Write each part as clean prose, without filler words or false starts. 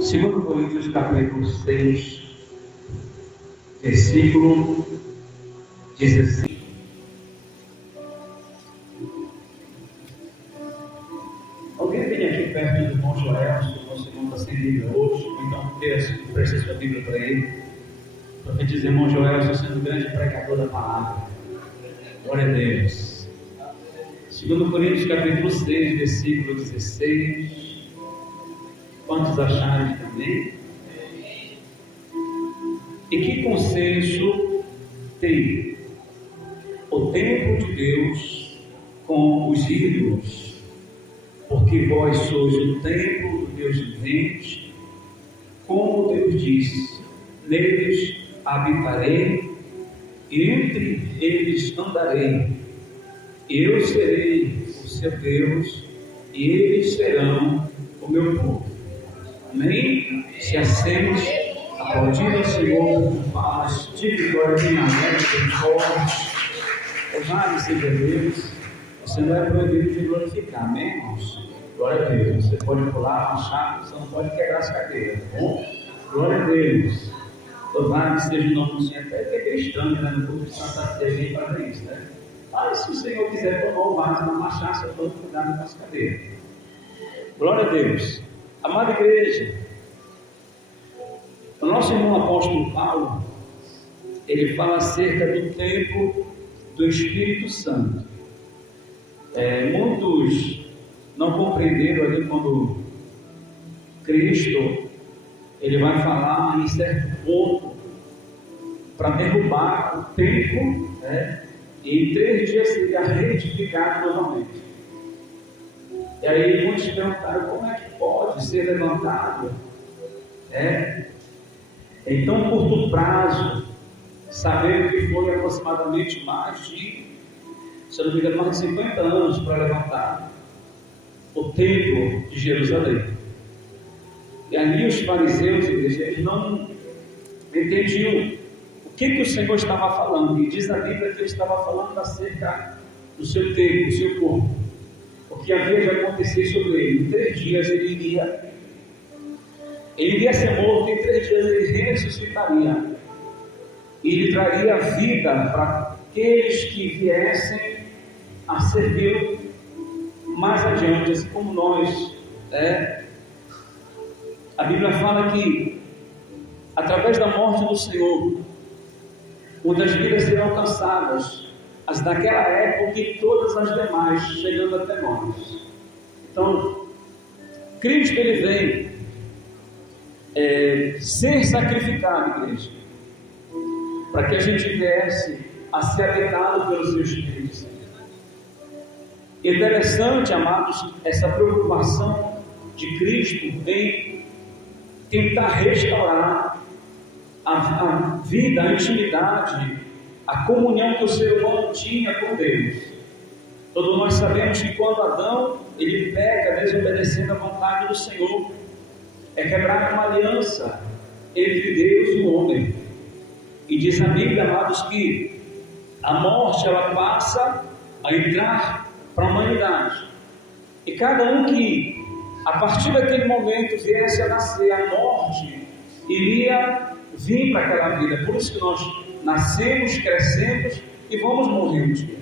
2 Coríntios capítulo 6, versículo 16. Alguém vem aqui perto do irmão Joel, se você não está sem Bíblia hoje, então preste sua Bíblia para ele. Profetiza, irmão Joel, estou sendo um grande pregador da palavra. Glória a Deus. 2 Coríntios capítulo 6, versículo 16. Quantos acharam também? E que consenso tem o templo de Deus com os ídolos? Porque vós sois o templo do Deus vivente, como Deus disse: neles habitarei, e entre eles andarei. Eu serei o seu Deus, e eles serão o meu povo. Amém? Se assemos, aplaudindo ao Senhor com palmas de vitória, bem alegre, bem forte. Louvado seja Deus. Você não é proibido de glorificar, amém, irmãos? Glória a Deus. Você pode pular, marchar, você não pode quebrar as cadeiras, tá bom? Glória a Deus. Louvado seja o nome do Senhor. Até que é estranho, né? No culto de Santa Ceia vem para isso, né? Mas se o Senhor quiser tomar o vaso para marchar, você pode cuidar das cadeiras. Glória a Deus. Amada igreja, o nosso irmão apóstolo Paulo, ele fala acerca do templo do Espírito Santo. Muitos não compreenderam ali quando Cristo, ele vai falar em certo ponto para derrubar o templo, e em 3 dias seria reedificado novamente. E aí muitos perguntaram: como é que pode ser levantado em tão curto prazo, sabendo que foi aproximadamente mais de, se não me engano, mais de 50 anos para levantar o templo de Jerusalém. E ali os fariseus, eles não entendiam o que o Senhor estava falando. E diz a Bíblia que ele estava falando acerca do seu templo, do seu corpo, o que havia de acontecer sobre ele. Em 3 dias ele iria ser morto, em 3 dias ele ressuscitaria, e ele traria vida para aqueles que viessem a servi-lo mais adiante, assim como nós. A Bíblia fala que através da morte do Senhor, muitas vidas serão alcançadas, as daquela época e todas as demais, chegando até nós. Então, Cristo, ele vem ser sacrificado, igreja, para que a gente viesse a ser habitado pelo seu Espírito Santo. Interessante, amados, essa preocupação de Cristo em tentar restaurar a vida, a intimidade, a comunhão que o ser humano tinha com Deus. Todos nós sabemos que quando Adão ele peca, desobedecendo a vontade do Senhor, é quebrada uma aliança entre Deus e o homem. E diz a Bíblia, amados, que a morte ela passa a entrar para a humanidade. E cada um que a partir daquele momento viesse a nascer, a morte iria vir para aquela vida. Por isso que nós nascemos, crescemos e vamos morrer um dia.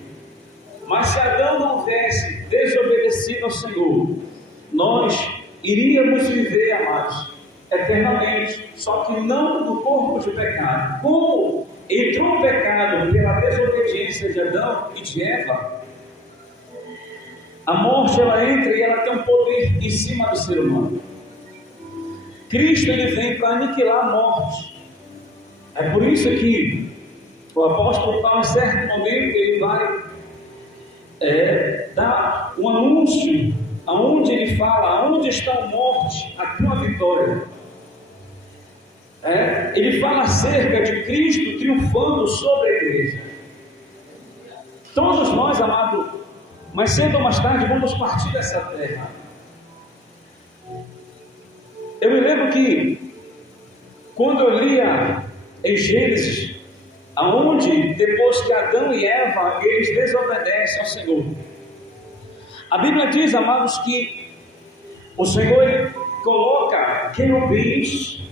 Mas se Adão não tivesse desobedecido ao Senhor, nós iríamos viver, amados, eternamente, só que não no corpo de pecado. Como entrou o pecado pela desobediência de Adão e de Eva, a morte ela entra e ela tem um poder em cima do ser humano. Cristo ele vem para aniquilar a morte. É por isso que o apóstolo Paulo, em certo momento, ele vai dar um anúncio, aonde ele fala: aonde está a morte, a tua vitória. Ele fala acerca de Cristo triunfando sobre a igreja. Todos nós, amados, mais cedo ou mais tarde vamos partir dessa terra. Eu me lembro que quando eu lia em Gênesis, aonde depois que Adão e Eva eles desobedecem ao Senhor, a Bíblia diz, amados, que o Senhor coloca querubins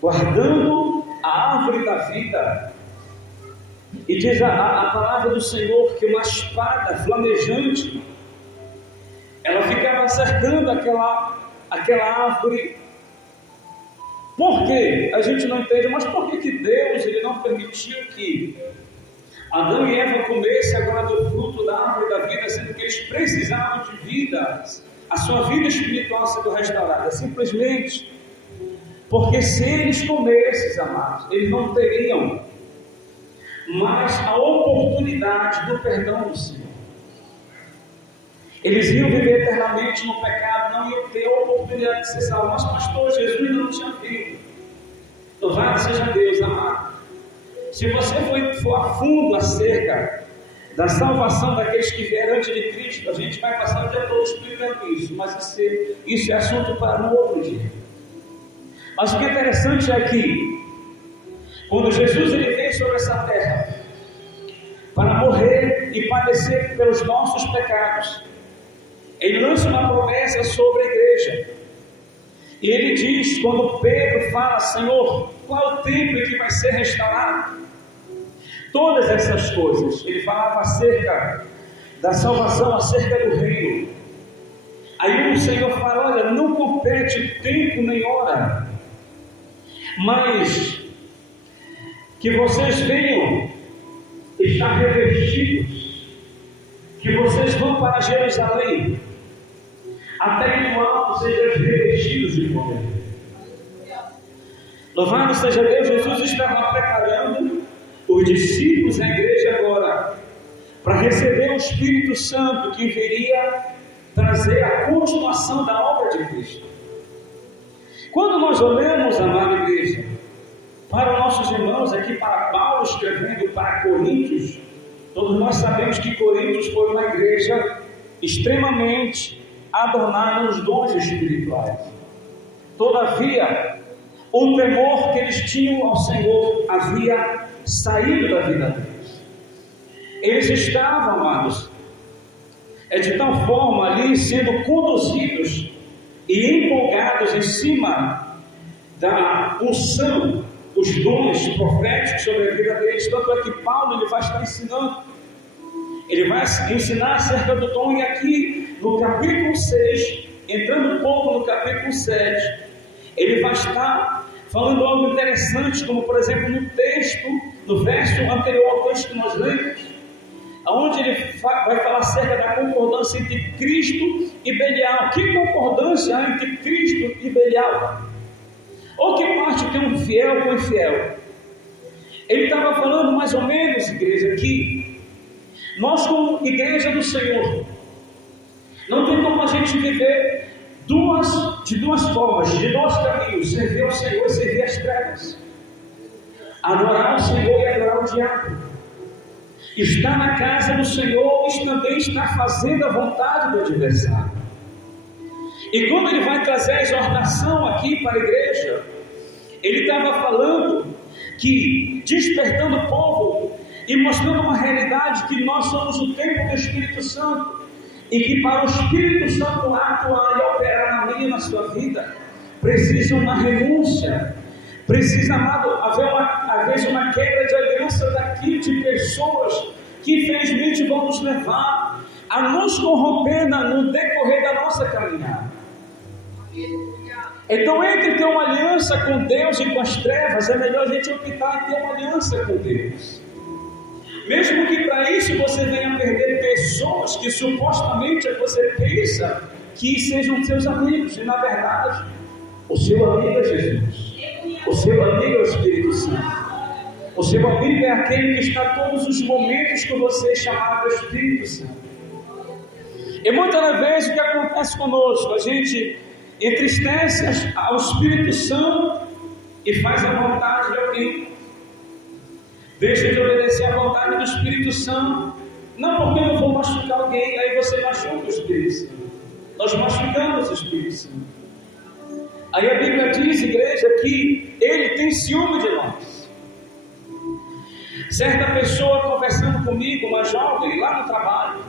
guardando a árvore da vida. E diz a palavra do Senhor que uma espada flamejante, ela ficava cercando aquela árvore. Por quê? A gente não entende, mas por que Deus ele não permitiu que Adão e Eva comessem agora do fruto da árvore da vida, sendo que eles precisavam de vida, a sua vida espiritual sendo restaurada? Simplesmente porque se eles comessem, amados, eles não teriam mais a oportunidade do perdão do Senhor. Eles iam viver eternamente no pecado, não iam ter a oportunidade de ser salvos. Mas pastor, Jesus ainda não tinha vindo. Louvado seja Deus, amado. Se você for a fundo acerca da salvação daqueles que vieram antes de Cristo, a gente vai passar o dia todo explicando isso, mas isso é assunto para um outro dia. Mas o que é interessante é que, quando Jesus ele veio sobre essa terra para morrer e padecer pelos nossos pecados, ele lança uma promessa sobre a igreja. E ele diz, quando Pedro fala: Senhor, qual é o templo que vai ser restaurado? Todas essas coisas, ele falava acerca da salvação, acerca do reino. Aí o Senhor fala: olha, não compete tempo nem hora, mas que vocês venham estar revestidos, que vocês vão para Jerusalém, até que no alto sejam revestidos de poder. Louvado seja Deus, Jesus estava preparando os discípulos, a igreja agora, para receber o Espírito Santo que viria trazer a continuação da obra de Cristo. Quando nós olhamos, amada igreja, para os nossos irmãos aqui, para Paulo escrevendo para Coríntios, todos nós sabemos que Coríntios foi uma igreja extremamente adornada nos dons espirituais. Todavia, o temor que eles tinham ao Senhor havia saído da vida deles. Eles estavam, amados, de tal forma ali sendo conduzidos e empolgados em cima da unção, os dons proféticos sobre a vida deles. Tanto é que Paulo ele vai estar ensinando, ele vai ensinar acerca do dom. E aqui no capítulo 6, entrando um pouco no capítulo 7, ele vai estar falando algo interessante, como por exemplo no texto, no verso anterior ao texto que nós lemos, onde ele vai falar acerca da concordância entre Cristo e Belial. Que concordância há entre Cristo e Belial? Ou que parte tem um fiel com o infiel? Ele estava falando mais ou menos, igreja, que nós como igreja do Senhor, não tem como a gente viver de duas formas, de dois caminhos: servir ao Senhor e servir às trevas, adorar ao Senhor e adorar o diabo. Estar na casa do Senhor e também estar fazendo a vontade do adversário. E quando ele vai trazer a exortação aqui para a igreja, ele estava falando que, despertando o povo e mostrando uma realidade, que nós somos o templo do Espírito Santo, e que para o Espírito Santo atuar e operar na minha e na sua vida, precisa uma renúncia, precisa, amado, haver uma quebra de aliança daqui, de pessoas que infelizmente vão nos levar a nos corromper no decorrer da nossa caminhada. Então, entre ter uma aliança com Deus e com as trevas, é melhor a gente optar em ter uma aliança com Deus. Mesmo que para isso você venha perder pessoas que supostamente você pensa que sejam seus amigos, e na verdade, o seu amigo é Jesus, o seu amigo é o Espírito Santo, o seu amigo é aquele que está todos os momentos com você, chamado Espírito Santo. E muitas vezes o que acontece conosco, a gente entristece ao Espírito Santo e faz a vontade de alguém, deixa de obedecer à vontade do Espírito Santo, não porque eu vou machucar alguém, aí você machuca o Espírito Santo. Nós machucamos o Espírito Santo. Aí a Bíblia diz, igreja, que ele tem ciúme de nós. Certa pessoa conversando comigo, uma jovem lá no trabalho,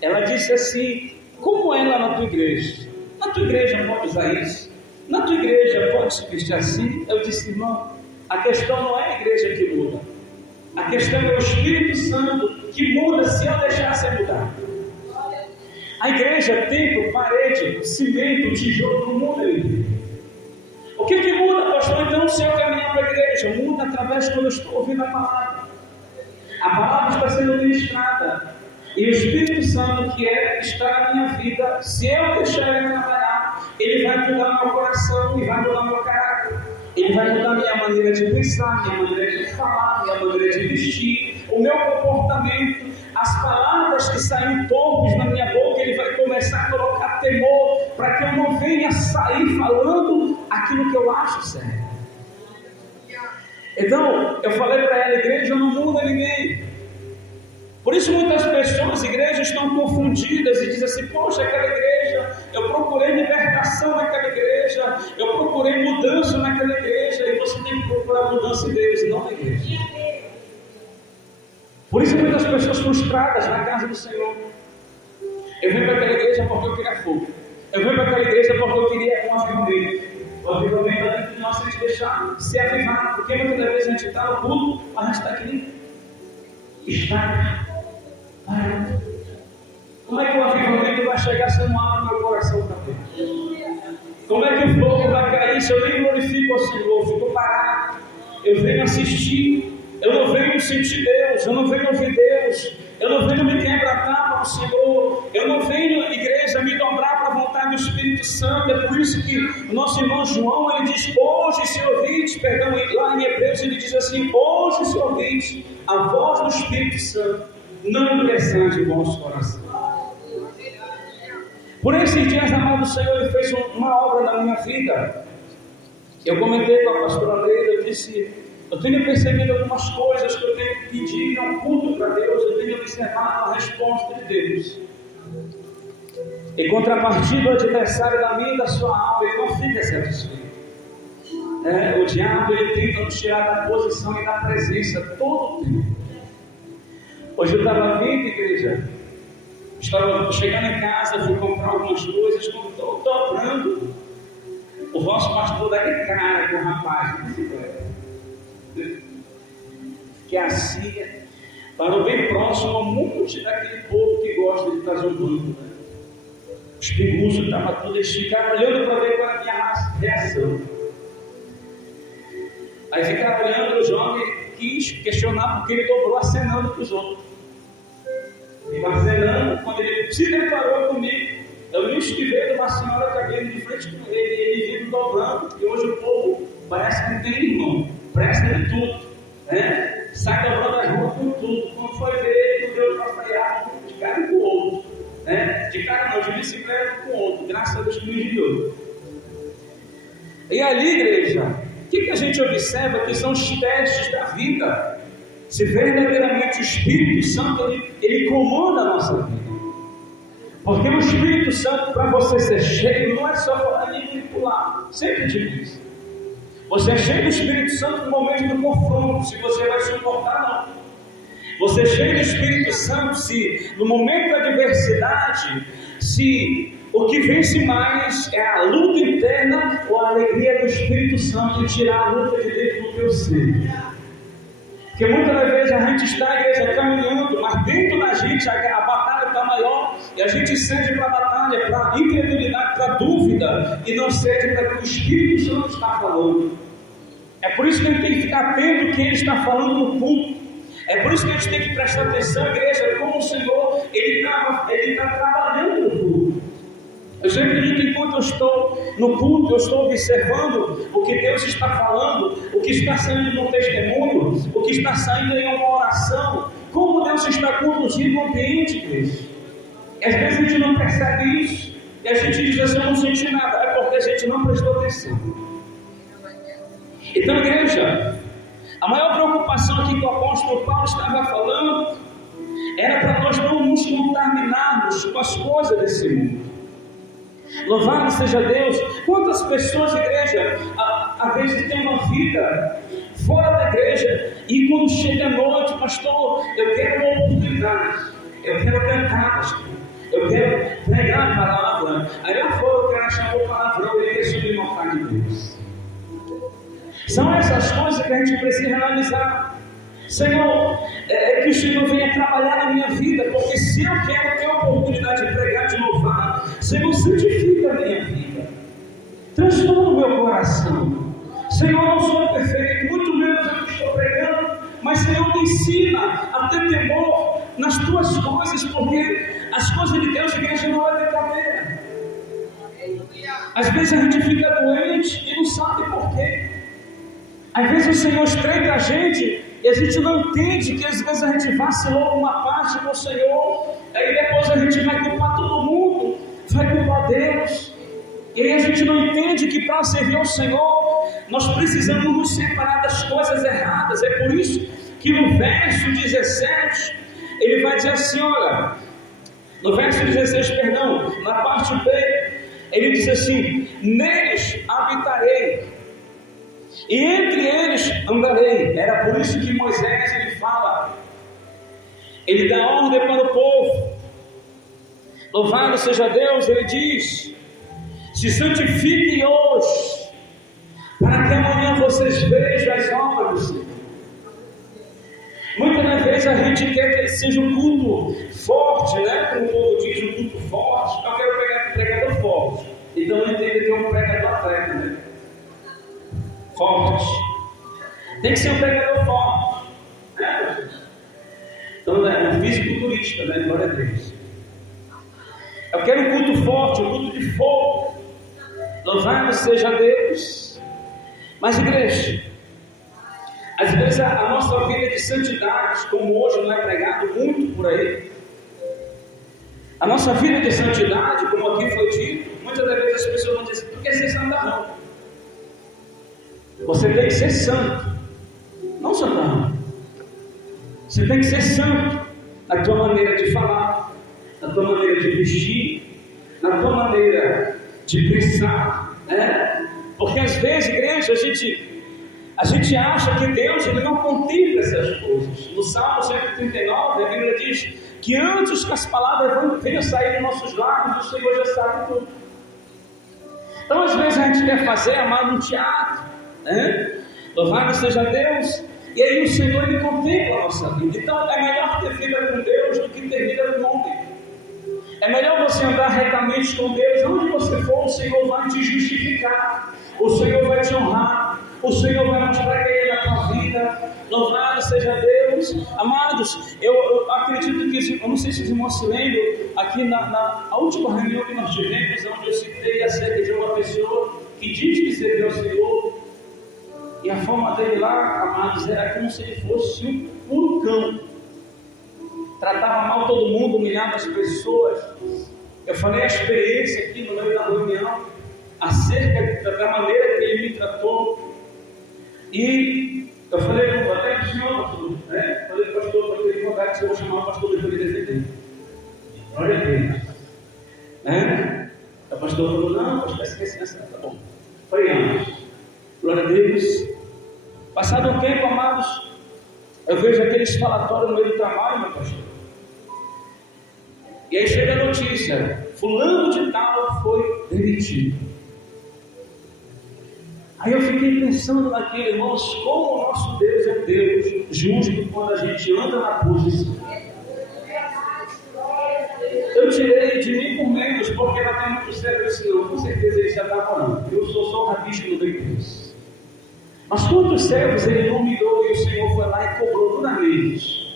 ela disse assim: como é lá na tua igreja? Na na tua igreja pode usar isso? Na tua igreja pode se vestir assim? Eu disse, irmão, a questão não é a igreja que muda. A questão é o Espírito Santo que muda se eu deixasse mudar. A igreja, templo, parede, cimento, tijolo, não muda a igreja. O que muda, pastor? Então, se eu caminhar para a igreja, muda através quando eu estou ouvindo a palavra. A palavra está sendo ministrada. E o Espírito Santo que está na minha vida, se eu deixar ele trabalhar, ele vai mudar meu coração e vai mudar meu caráter. Ele vai mudar minha maneira de pensar, minha maneira de falar, minha maneira de vestir, o meu comportamento, as palavras que saem torpes na minha boca, ele vai começar a colocar temor para que eu não venha sair falando aquilo que eu acho certo. Então, eu falei para ela, igreja não muda ninguém. Por isso muitas pessoas, igrejas, estão confundidas e dizem assim, poxa, aquela igreja, eu procurei libertação naquela igreja, eu procurei mudança naquela igreja, e você tem que procurar mudança em Deus, não na igreja. Por isso muitas pessoas frustradas na casa do Senhor. Eu venho para aquela igreja porque eu queria fogo. Eu venho para aquela igreja porque eu queria um avivamento. O avivamento é que nós temos que deixar se avivar, porque muitas vezes a gente está no culto, mas a gente está aqui. Está. Como é que o avivamento vai chegar se eu não abro meu coração para Deus? Como é que o fogo vai cair se eu nem glorifico ao Senhor? Eu fico parado. Eu venho assistir. Eu não venho sentir Deus. Eu não venho ouvir Deus. Eu não venho me quebrantar para o Senhor. Eu não venho, igreja, me dobrar para a vontade do Espírito Santo. É por isso que o nosso irmão João, ele diz, hoje se ouvis, perdão, lá em Hebreus ele diz assim, hoje se ouvis a voz do Espírito Santo, não endureçais o vosso coração. Por esses dias, amado Senhor, ele fez uma obra na minha vida. Eu comentei com a pastora Leila, eu disse, eu tenho percebido algumas coisas que eu tenho que pedir um culto para Deus, eu tenho observado a resposta de Deus. Em contrapartida, o adversário da minha e da sua alma, ele não fica satisfeito. O diabo, ele tenta nos tirar da posição e da presença todo o tempo. Hoje eu estava vindo, igreja, estava chegando em casa, fui comprar algumas coisas, quando estou dobrando, o vosso pastor daquele cara com o rapaz de bicicleta, que é assim, parou bem próximo a um monte daquele povo que gosta de estar zombando. Os pinguços estavam tudo esticados, olhando para ver qual era a minha reação. Aí ficaram olhando, o jovem quis questionar porque ele dobrou acenando para os outros. E acenando, quando ele se deparou comigo, eu me esquivei de uma senhora que havia de frente com ele, e ele vindo dobrando, e hoje o povo parece que não tem irmão, presta de tudo, né? Sai dobrando as ruas com tudo. Quando foi ver, ele não deu para frear de cara com o outro, né? De cara não, de bicicleta com o outro, graças a Deus que me enviou. E ali, igreja, o que a gente observa que são os testes da vida? Se verdadeiramente o Espírito Santo ele comanda a nossa vida. Porque o Espírito Santo, para você ser cheio, não é só falar e pular. Sempre digo isso. Você é cheio do Espírito Santo no momento do confronto, se você vai suportar, não. Você é cheio do Espírito Santo se no momento da adversidade, se o que vence mais é a luta interna ou a alegria do Espírito Santo em tirar a luta de dentro do teu ser. Porque muitas vezes a gente está, igreja, caminhando, mas dentro da gente a batalha está maior, e a gente cede para a batalha, para a incredulidade, para a dúvida, e não cede para o que o Espírito Santo está falando. É por isso que a gente tem que ficar atento ao que ele está falando no culto. É por isso que a gente tem que prestar atenção, igreja, como o Senhor, ele está trabalhando no culto. Eu sempre digo que enquanto eu estou no culto, eu estou observando o que Deus está falando, o que está saindo no testemunho, o que está saindo em uma oração, como Deus está conduzindo o ambiente, igreja. Às vezes a gente não percebe isso, e a gente diz assim, eu não senti nada, é porque a gente não prestou atenção. Então, igreja, a maior preocupação aqui que o apóstolo Paulo estava falando, era para nós não nos contaminarmos com as coisas desse mundo. Louvado seja Deus. Quantas pessoas, igreja, às vezes tem uma vida fora da igreja, e quando chega a noite, pastor, eu quero uma oportunidade, eu quero cantar, pastor, eu quero pregar a palavra, aí lá fora eu quero chamou palavrão, ele quer subir no altar de Deus. São essas coisas que a gente precisa analisar. Senhor, que o Senhor venha trabalhar na minha vida, porque se eu quero ter a oportunidade de pregar, de louvar, Senhor, santifica a minha vida, transforma o meu coração. Senhor, não sou perfeito, muito menos eu que estou pregando, mas Senhor, me ensina a ter temor nas tuas coisas, porque as coisas de Deus, a igreja não vai ter cadeira. Às vezes a gente fica doente e não sabe por quê. Às vezes o Senhor estreita a gente e a gente não entende que às vezes a gente vacilou uma parte com o Senhor, aí depois a gente vai culpar todo mundo, vai culpar Deus, e aí a gente não entende que para servir ao Senhor, nós precisamos nos separar das coisas erradas. É por isso que no verso 17, ele vai dizer assim, olha, no verso 16, perdão, na parte B, ele diz assim, neles habitarei, e entre eles andarei. Era por isso que Moisés, ele fala, ele dá ordem para o povo, louvado seja Deus, ele diz, se santifiquem hoje, para que amanhã vocês vejam as obras do Senhor. Muitas das vezes a gente quer que ele seja um culto forte, né? Como o povo diz, um culto forte. Eu quero pegar um pregador forte, então eu entendo que é um pregador atleta, né? Forte. Tem que ser um pregador forte, né? Então é um fisiculturista, né? Glória a Deus. Eu quero um culto forte, um culto de fogo. Louvado seja Deus. Mas igreja, às vezes a nossa vida de santidade, como hoje não é pregado muito por aí, a nossa vida de santidade, como aqui foi dito, muitas das vezes as pessoas vão dizer, tu quer ser santarrão? Você tem que ser santo, não santarrão. Você tem que ser santo na tua maneira de falar, na tua maneira de vestir, na tua maneira de pensar, né? Porque às vezes, igreja, a gente acha que Deus ele não contempla essas coisas. No Salmo 139, a Bíblia diz que antes que as palavras venham sair dos nossos lábios, o Senhor já sabe tudo. Então às vezes a gente quer fazer, amado, um teatro, né? Louvado seja Deus, e aí o Senhor ele contempla a nossa vida. Então é melhor ter vida com Deus do que ter vida com o homem. É melhor você andar retamente com Deus. Onde você for, o Senhor vai te justificar, o Senhor vai te honrar, o Senhor vai mostrar que Ele é na tua vida. Louvado seja Deus. Amados, eu acredito que, eu não sei se os irmãos se lembram, aqui na última reunião que nós tivemos, onde eu citei acerca de uma pessoa que diz que serviu ao Senhor, e a forma dele lá, amados, era como se ele fosse um puro cão. Tratava mal todo mundo, humilhava as pessoas. Eu falei a experiência aqui no meio da reunião, acerca da maneira que ele me tratou. E eu falei, até que o senhor, pastor, né? Falei, pastor, eu tenho vontade que eu vou chamar o pastor depois de defender. Glória a Deus. Né? O pastor falou, não, pastor, esquece, tá bom. Foi antes. Glória a Deus. Passado um tempo, amados, eu vejo aqueles falatórios no meio do trabalho, meu pastor. E aí chega a notícia, fulano de tal foi demitido. Aí eu fiquei pensando naquilo, irmãos, como o nosso Deus é Deus justo quando a gente anda na posição. Eu tirei de mim por menos, porque ela tem muito sério esse não, com certeza ele já está falando. Eu sou só rabisco no meio deles. Mas quantos servos ele não mirou e o Senhor foi lá e cobrou toda vez?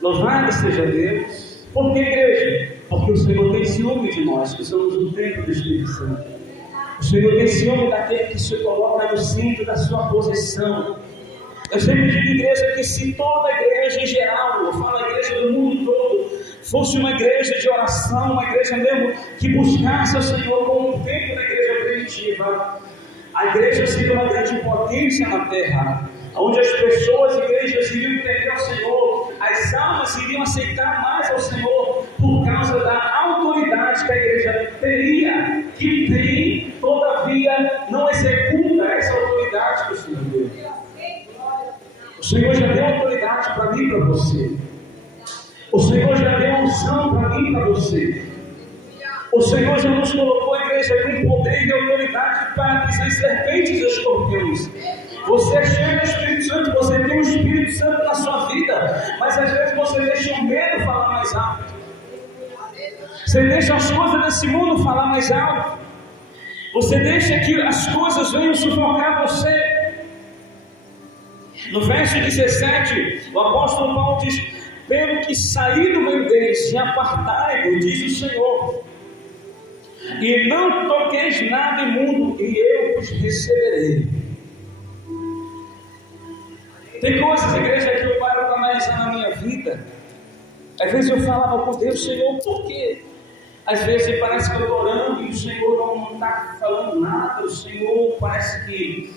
Louvado seja Deus. Por que, igreja? Porque o Senhor tem ciúme de nós, que somos o templo do Espírito Santo. O Senhor tem ciúme daquele que se coloca no centro da sua posição. Eu sempre digo, igreja, que se toda a igreja em geral, eu falo a igreja do mundo todo, fosse uma igreja de oração, uma igreja mesmo que buscasse o Senhor como um templo da igreja primitiva, a igreja seria uma grande potência na terra, onde as pessoas, igrejas, iriam entender ao Senhor, as almas iriam aceitar mais ao Senhor, por causa da autoridade que a igreja teria, que tem, todavia, não executa essa autoridade que o Senhor deu. O Senhor já deu autoridade para mim e para você. O Senhor já deu unção para mim e para você. O Senhor já nos colocou a igreja igreja com poder e autoridade para pisar serpentes e escorpiões. Você é cheio do Espírito Santo, você tem o Espírito Santo na sua vida, mas às vezes você deixa o medo falar mais alto. Você deixa as coisas desse mundo falar mais alto. Você deixa que as coisas venham sufocar você. No verso 17, o apóstolo Paulo diz: pelo que saí do meio deles, e apartai-vos, diz o Senhor, e não toqueis nada imundo, e eu vos receberei. Tem coisas, igreja, que eu paro para analisar na minha vida. Às vezes eu falava com Deus: Senhor, por quê? Às vezes parece que eu estou orando e o Senhor não está falando nada, o Senhor parece que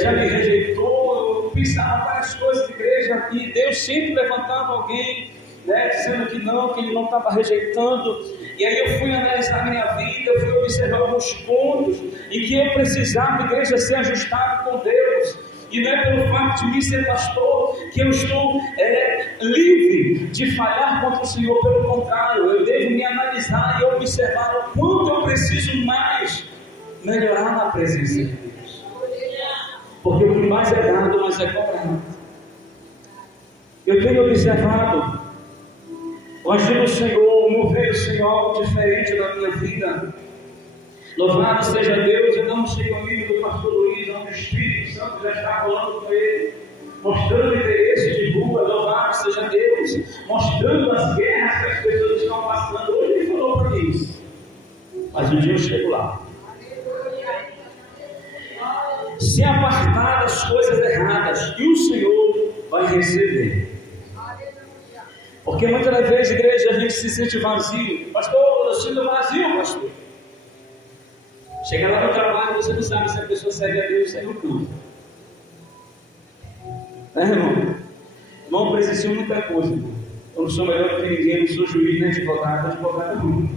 já me rejeitou. Eu pensava várias coisas de igreja e Deus sempre levantava alguém, dizendo que Ele não estava rejeitando. E aí eu fui analisar minha vida, eu fui observar alguns pontos e que eu precisava, igreja, ser ajustado com Deus. E não é pelo fato de mim ser pastor que eu estou livre de falhar contra o Senhor. Pelo contrário, eu devo me analisar e observar o quanto eu preciso mais melhorar na presença de Deus. Porque o que mais é dado, mais é cobrado. Eu tenho observado o agir do Senhor, o mover do Senhor, algo diferente na minha vida. Louvado seja Deus. Eu não sei o nível do pastor Luiz, onde o Espírito Santo já está falando com ele, mostrando interesse de rua. Louvado seja Deus, mostrando as guerras que as pessoas estão passando. Hoje ele falou para mim isso, mas um dia eu chego lá. Se apartar das coisas erradas, e o Senhor vai receber. Porque muitas das vezes, igreja, a gente se sente vazio. Pastor, eu sinto vazio, pastor. Chega lá no trabalho, você não sabe se a pessoa serve a Deus ou serve o culto. Irmão? Irmão, eu presenciei muita coisa. Eu não sou melhor do que ninguém, não sou juiz nem advogado, advogado não.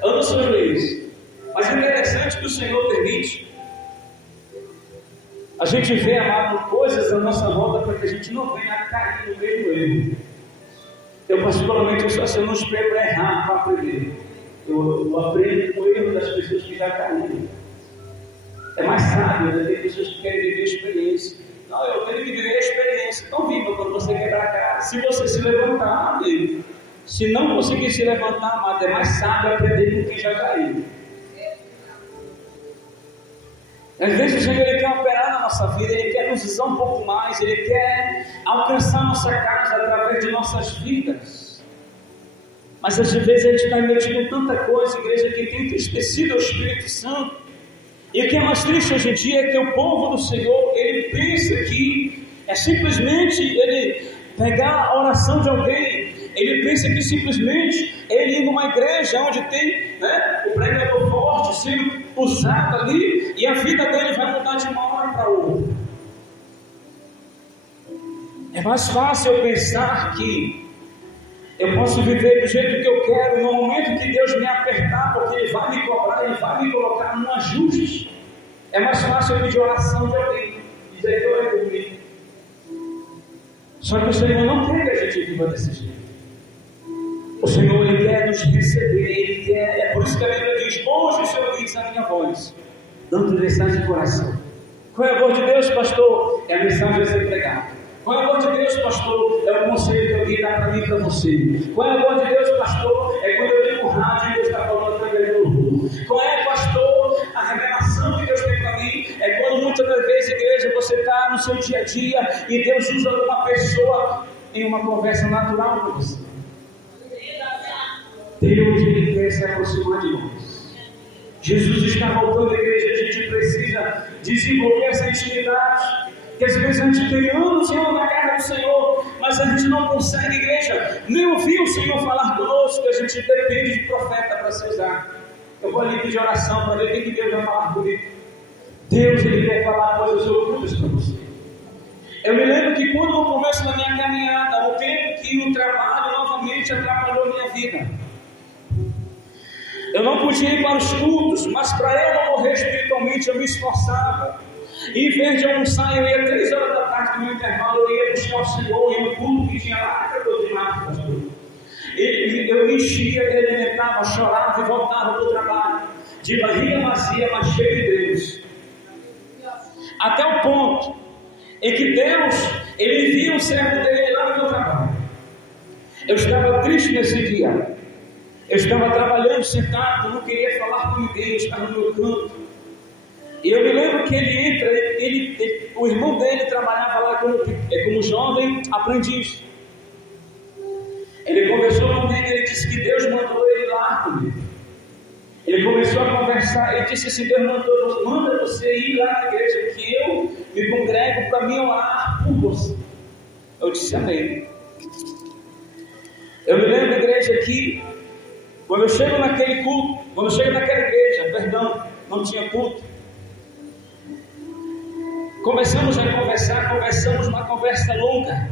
Eu não sou juiz. Mas é interessante que o Senhor permite a gente vê, amado, coisas à nossa volta para que a gente não venha a cair no meio do erro. Eu, particularmente, eu não espero errar para aprender. Eu aprendo com o erro das pessoas que já caíram. É mais sábio, né? Tem pessoas que querem viver a experiência. Não, eu tenho que viver a experiência. Então viva quando você quebrar a cara. Se você se levantar, amém. Se não conseguir se levantar, amado, é mais sábio aprender com quem já caiu. Às vezes o Senhor, Ele quer operar na nossa vida, Ele quer nos usar um pouco mais, Ele quer alcançar nossa casa através de nossas vidas. Mas às vezes a gente está metido em tanta coisa, igreja, que tem entristecido o Espírito Santo. E o que é mais triste hoje em dia é que o povo do Senhor, ele pensa que é simplesmente ele pegar a oração de alguém. Ele pensa que simplesmente ele ir numa igreja onde tem o pregador forte sendo usado ali, e a vida dele vai mudar de uma hora para outra. É mais fácil eu pensar que eu posso viver do jeito que eu quero, no momento que Deus me apertar, porque Ele vai me cobrar, Ele vai me colocar num ajuste. É mais fácil eu pedir oração de alguém, dizer que eu é comigo. Só que o Senhor não quer que a gente viva desse jeito. O Senhor, Ele quer nos receber, Ele quer, é por isso que a Bíblia diz: hoje o Senhor diz a minha voz, dando mensagem de coração. Qual é a voz de Deus, pastor? É a mensagem a ser pregada. Qual é a voz de Deus, pastor? É o conselho que eu queria dar para mim e para você. Qual é a voz de Deus, pastor? É quando eu ligo o rádio e Deus está falando através do louvor. Qual é, pastor? A revelação que Deus tem para mim é quando muitas das vezes, igreja, você está no seu dia a dia e Deus usa uma pessoa em uma conversa natural com você. Deus, Ele quer se aproximar de nós. Jesus está voltando, igreja. A gente precisa desenvolver essa intimidade. Que às vezes a gente tem anos e anos na casa do Senhor, mas a gente não consegue, igreja, nem ouvir o Senhor falar conosco. A gente depende de profeta para se usar. Eu vou ali pedir oração para ver o que Deus vai falar comigo. Deus, Ele quer falar coisas ocultas para você. Eu me lembro que quando eu começo na minha caminhada, o tempo que o trabalho novamente atrapalhou minha vida, eu não podia ir para os cultos, mas para eu não morrer espiritualmente, eu me esforçava. E em vez de almoçar, eu ia 3 horas da tarde no meu intervalo, eu ia buscar o Senhor, e o culto que tinha lá, eu eu enchia, me alimentava, chorava e voltava para o trabalho, de barriga vazia, mas cheio de Deus. Até o ponto em que Deus, Ele envia um servo dele lá no meu trabalho. Eu estava triste nesse dia. Eu estava trabalhando sentado, não queria falar com ninguém, eu estava no meu canto. E eu me lembro que ele entra, o irmão dele trabalhava lá como jovem aprendiz. Ele conversou comigo, ele disse que Deus mandou ele lá comigo. Ele começou a conversar, ele disse assim: Deus manda você ir lá na igreja, que eu me congrego para me orar por você. Eu disse amém. Eu me lembro da igreja que, quando eu chego naquele culto, quando eu chego naquela igreja, não tinha culto. Começamos a conversar, conversamos uma conversa longa,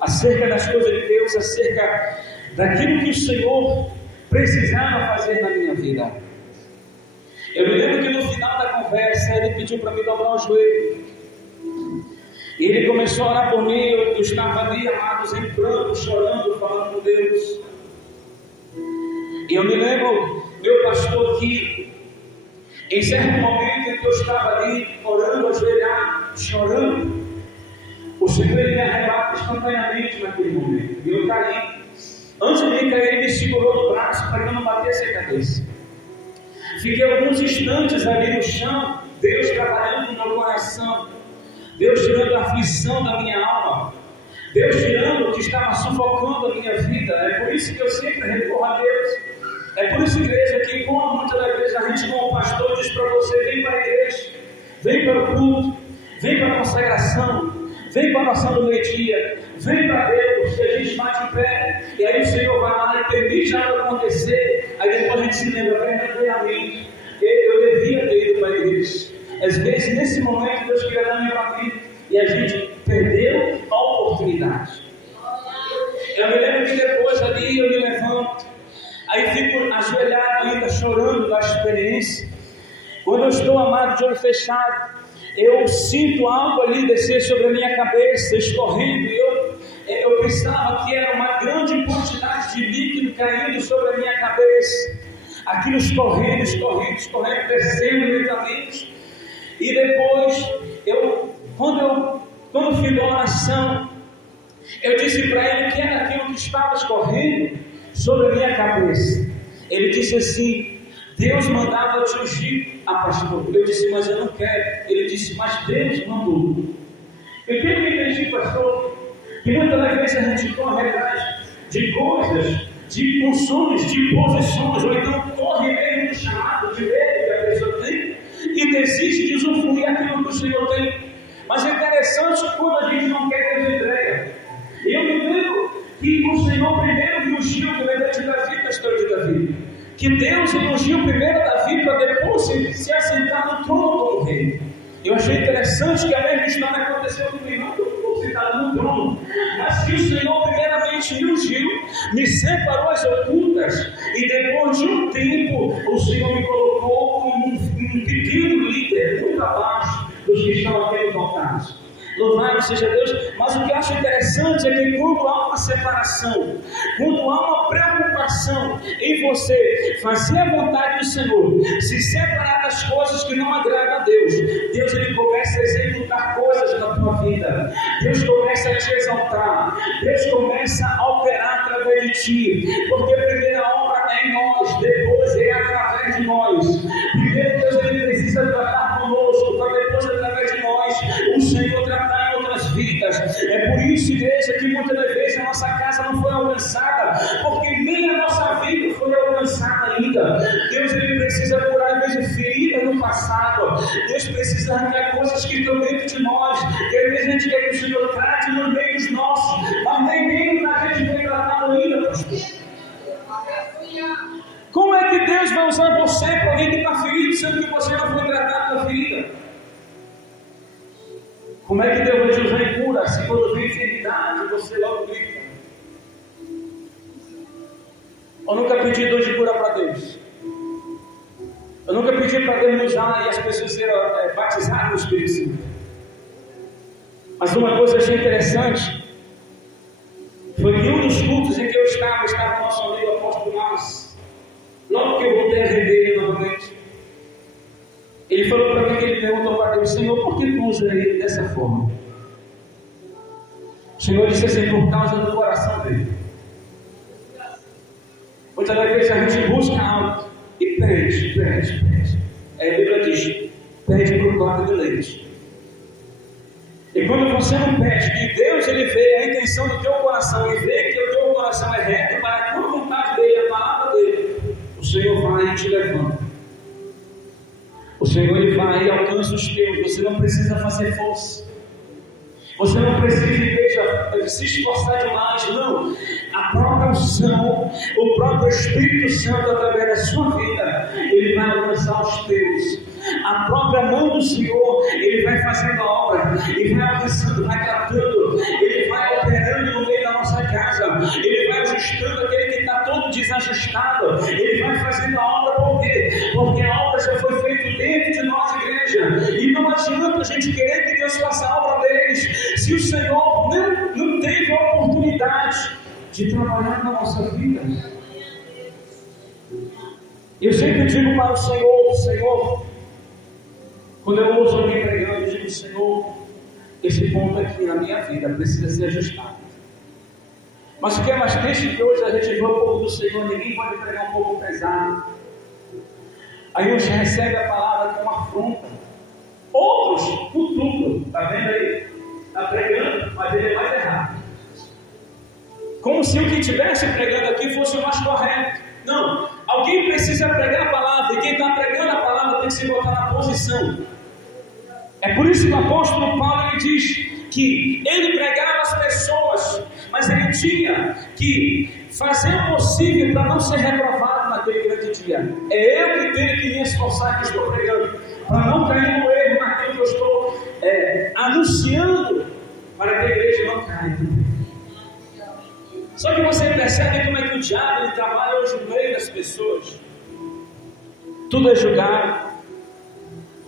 acerca das coisas de Deus, acerca daquilo que o Senhor precisava fazer na minha vida. Eu me lembro que no final da conversa, ele pediu para me dobrar o joelho. E ele começou a orar por mim, eu estava ali, amados, em pranto, chorando, falando com Deus. E eu me lembro, meu pastor, que em certo momento em que eu estava ali, orando, ajoelhado, chorando, o Senhor me arrebata instantaneamente naquele momento. E eu caí. Antes de mim cair, ele me segurou no braço para que eu não batesse a cabeça. Fiquei alguns instantes ali no chão, Deus trabalhando no meu coração, Deus tirando a aflição da minha alma, Deus tirando o que estava sufocando a minha vida. É por isso que eu sempre recorro a Deus. É por isso, igreja, que quando muitas das vezes a gente, como pastor, diz para você: vem para a igreja, vem para o culto, vem para a consagração, vem para a oração do meio-dia, vem para Deus, que a gente bate em pé, e aí o Senhor vai lá e permite algo acontecer. Aí depois a gente se lembra verdadeiramente: eu devia ter ido para a igreja. Às vezes, nesse momento, Deus queria dar minha família e a gente perdeu a oportunidade. Eu me lembro que depois ali eu me levanto, aí fico ajoelhado ainda, chorando da experiência. Quando eu estou, amado, de olho fechado, eu sinto algo ali descer sobre a minha cabeça, escorrendo, e eu pensava que era uma grande quantidade de líquido caindo sobre a minha cabeça, aquilo escorrendo, descendo lentamente. E depois, quando fui da oração, eu disse para ele que era aquilo que estava escorrendo sobre a minha cabeça. Ele disse assim: Deus mandava te ungir a pastor. Eu disse: mas eu não quero. Ele disse: mas Deus mandou. Eu tenho que entender, pastor, que muitas vezes a gente corre atrás de coisas, de funções, de posições, ou então corre mesmo do chamado, de medo que a pessoa tem, e desiste de usufruir aquilo que o Senhor tem. Mas é interessante quando a gente não quer Deus entrega. Eu me lembro que o Senhor primeiro me ungiu com o de Davi, na história de Davi. Que Deus ungiu primeiro Davi para depois se assentar no trono como rei. Eu achei interessante que a mesma história aconteceu comigo. Não que eu estou sentado no trono, mas que o Senhor primeiramente me ungiu, me separou as ocultas, e depois de um tempo o Senhor me colocou como um pequeno líder, muito abaixo dos que estão aqui exaltados. Louvado seja Deus. Mas o que eu acho interessante é que quando há uma separação, quando há uma preocupação em você fazer a vontade do Senhor, se separar das coisas que não agradam a Deus, Deus ele começa a executar coisas na tua vida, Deus começa a te exaltar, Deus começa a operar através de ti, porque a primeira obra é em nós, depois é através de nós. Primeiro Deus ele precisa tratar conosco, para depois através de nós o Senhor tratar em outras vidas. É por isso, igreja, que muitas das vezes a nossa casa não foi alcançada, porque nem a nossa vida foi alcançada ainda. Deus ele precisa curar às vezes feridas no passado. Deus precisa arrancar coisas que estão dentro de nós, que às vezes a gente quer que o Senhor trate no meio dos nossos, mas nem dentro da gente foi tratado ainda, pastor. Como é que Deus vai usar você para alguém que está ferido, sendo que você não foi tratado da ferida? Como é que Deus vai te usar em cura, se quando vem enfermidade você logo grita? Eu nunca pedi dor de cura para Deus. Eu nunca pedi para Deus me usar e as pessoas serem batizadas no Espírito Santo. Mas uma coisa que eu achei interessante foi que um dos cultos em que eu estava o nosso nosso amigo apóstolo Márcio, logo que eu voltei a rever ele novamente, ele falou para mim que ele perguntou para Deus: Senhor, por que tu usa ele dessa forma? O Senhor disse assim: por causa do coração dele. Muitas vezes a gente busca algo e pede. A Bíblia diz: pede para o prato de leite. E quando você não pede, que Deus ele vê a intenção do teu coração e vê que o teu coração é reto para a tua vontade dele, a palavra dele, o Senhor vai e te levanta. O Senhor ele vai e alcança os teus. Você não precisa fazer força. Você não precisa, igreja, se esforçar demais, não. A própria unção, o próprio Espírito Santo, através da sua vida, ele vai alcançar os teus. A própria mão do Senhor, ele vai fazendo a obra, ele vai alcançando, vai tratando, ele vai operando no meio da nossa casa, ele vai ajustando aquele que está todo desajustado, ele vai fazendo a obra. Por quê? Porque a obra já foi feita dentro de nós, igreja, e não adianta a gente querer que Deus faça a obra deles, se o Senhor não teve a oportunidade de trabalhar na nossa vida. Eu sempre digo para o Senhor, quando eu ouço alguém pregando, eu digo: Senhor, esse ponto aqui na minha vida precisa ser ajustado. Mas o que é mais triste que hoje a gente vê um pouco do Senhor, ninguém pode pregar um pouco pesado. Aí uns recebem a palavra com afronta, outros cutucam. Está vendo aí? Está pregando, mas ele é mais errado. Como se o que estivesse pregando aqui fosse o mais correto. Não, alguém precisa pregar a palavra, e quem está pregando a palavra tem que se botar na posição. É por isso que o apóstolo Paulo ele diz que ele pregava as pessoas, mas ele tinha que fazer o possível para não ser reprovado naquele grande dia. É eu que tenho que me esforçar, que estou pregando, para não cair no erro naquilo que eu estou anunciando, para que a igreja não caia. Só que você percebe como é que o diabo ele trabalha hoje no meio das pessoas. Tudo é julgado,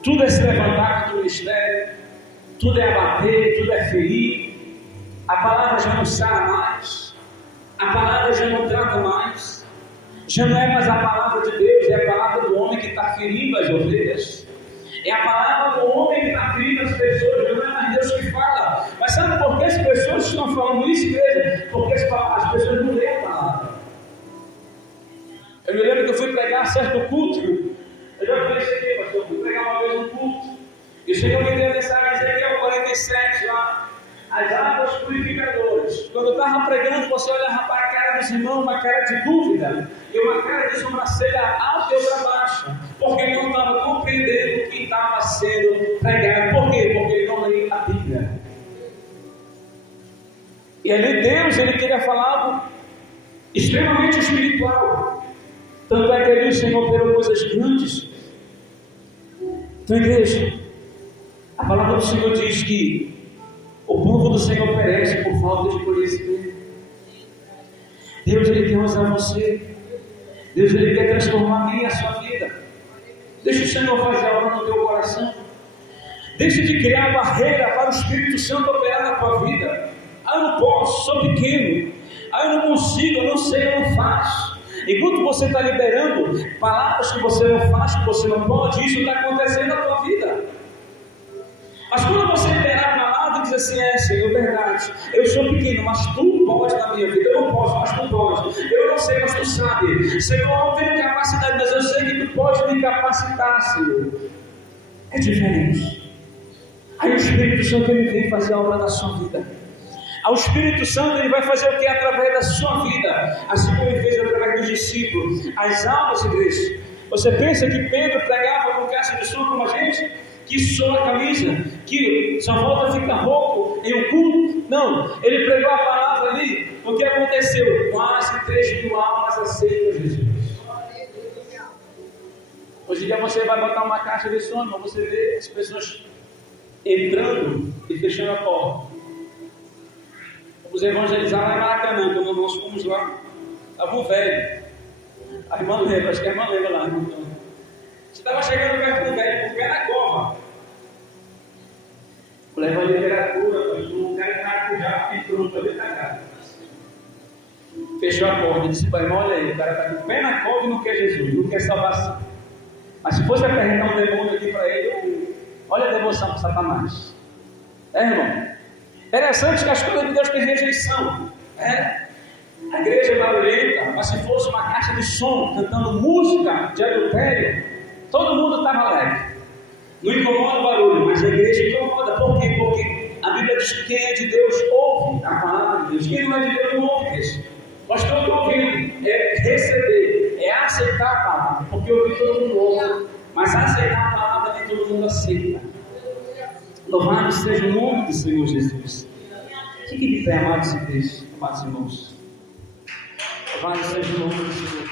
tudo é se levantar contra o ministério, tudo é abater, tudo é ferir. A palavra já não sara mais, a palavra já não trata mais, já não é mais a palavra de Deus, é a palavra do homem que está ferindo as ovelhas, é a palavra do homem que está ferindo as pessoas, já não é mais Deus que fala. Mas sabe por que as pessoas estão falando isso, igreja? Porque as pessoas não leem a palavra. Eu me lembro que eu fui pregar certo culto. Eu já falei isso aqui, pastor. Eu fui pregar uma vez no culto, e o Senhor me deu a mensagem, Ezequiel 47 lá, as águas purificadoras. Quando eu estava pregando, você olhava para a cara dos irmãos, uma cara de dúvida e uma cara de sobrancelha alta e outra baixa, porque ele não estava compreendendo o que estava sendo pregado. Por quê? Porque ele não lê a Bíblia. E ali Deus, ele queria falar algo extremamente espiritual. Tanto é que ali o Senhor operou coisas grandes. Então, igreja, a palavra do Senhor diz que o povo do Senhor perece por falta de conhecimento. Deus ele quer usar você. Deus ele quer transformar a minha e a sua vida. Deixa o Senhor fazer a obra no teu coração. Deixa de criar barreira para o Espírito Santo operar na tua vida. Ah, eu não posso, sou pequeno. Ah, eu não consigo, eu não sei, eu não faço. Enquanto você está liberando palavras que você não faz, que você não pode, isso está acontecendo na tua vida. Mas quando você liberar a palavra e diz assim: Senhor, verdade, eu sou pequeno, mas tu pode na minha vida. Eu não posso, mas tu pode. Eu não sei, mas tu sabe. Senhor, eu não tenho capacidade, mas eu sei que tu pode me capacitar, Senhor. É diferente. Aí o Espírito Santo ele vem fazer a obra na sua vida. O Espírito Santo ele vai fazer o que? Através da sua vida, assim como ele fez através dos discípulos. As almas, igreja. Você pensa que Pedro pregava com caixa de som como a gente? Que soa a camisa, que só volta a ficar rouco em um culto? Não, ele pregou a palavra ali. O que aconteceu? Quase 3.000 almas aceitam Jesus. Hoje em dia você vai botar uma caixa de som, mas você vê as pessoas entrando e fechando a porta. Vamos evangelizar lá em Maracanã, quando nós fomos lá, estava um velho. A irmã lembra, acho que a irmã lembra lá. Você estava chegando perto do velho, porque era cova. Leva a literatura, um cara de maracujá, pintou para dentro da casa. fechou a porta e disse para o irmão: olha aí, o cara está com pé na cova e não quer Jesus, não quer salvação. Mas se fosse apresentar um demônio aqui para ele, olha a devoção para Satanás. Irmão? Interessante que as coisas de Deus têm rejeição. A igreja é barulhenta, mas se fosse uma caixa de som cantando música de adultério, todo mundo estava alegre. Não incomoda o barulho, mas a igreja incomoda. Por quê? Porque a Bíblia diz que quem é de Deus ouve a palavra de Deus. Quem não é de Deus não ouve isso. Nós estamos ouvindo, é receber, é aceitar a palavra. Porque ouvir todo mundo ouve, mas aceitar a palavra nem todo mundo aceita. Louvado seja o nome do Senhor Jesus. Fique de pé, amados e amados irmãos. Louvado seja o nome do Senhor.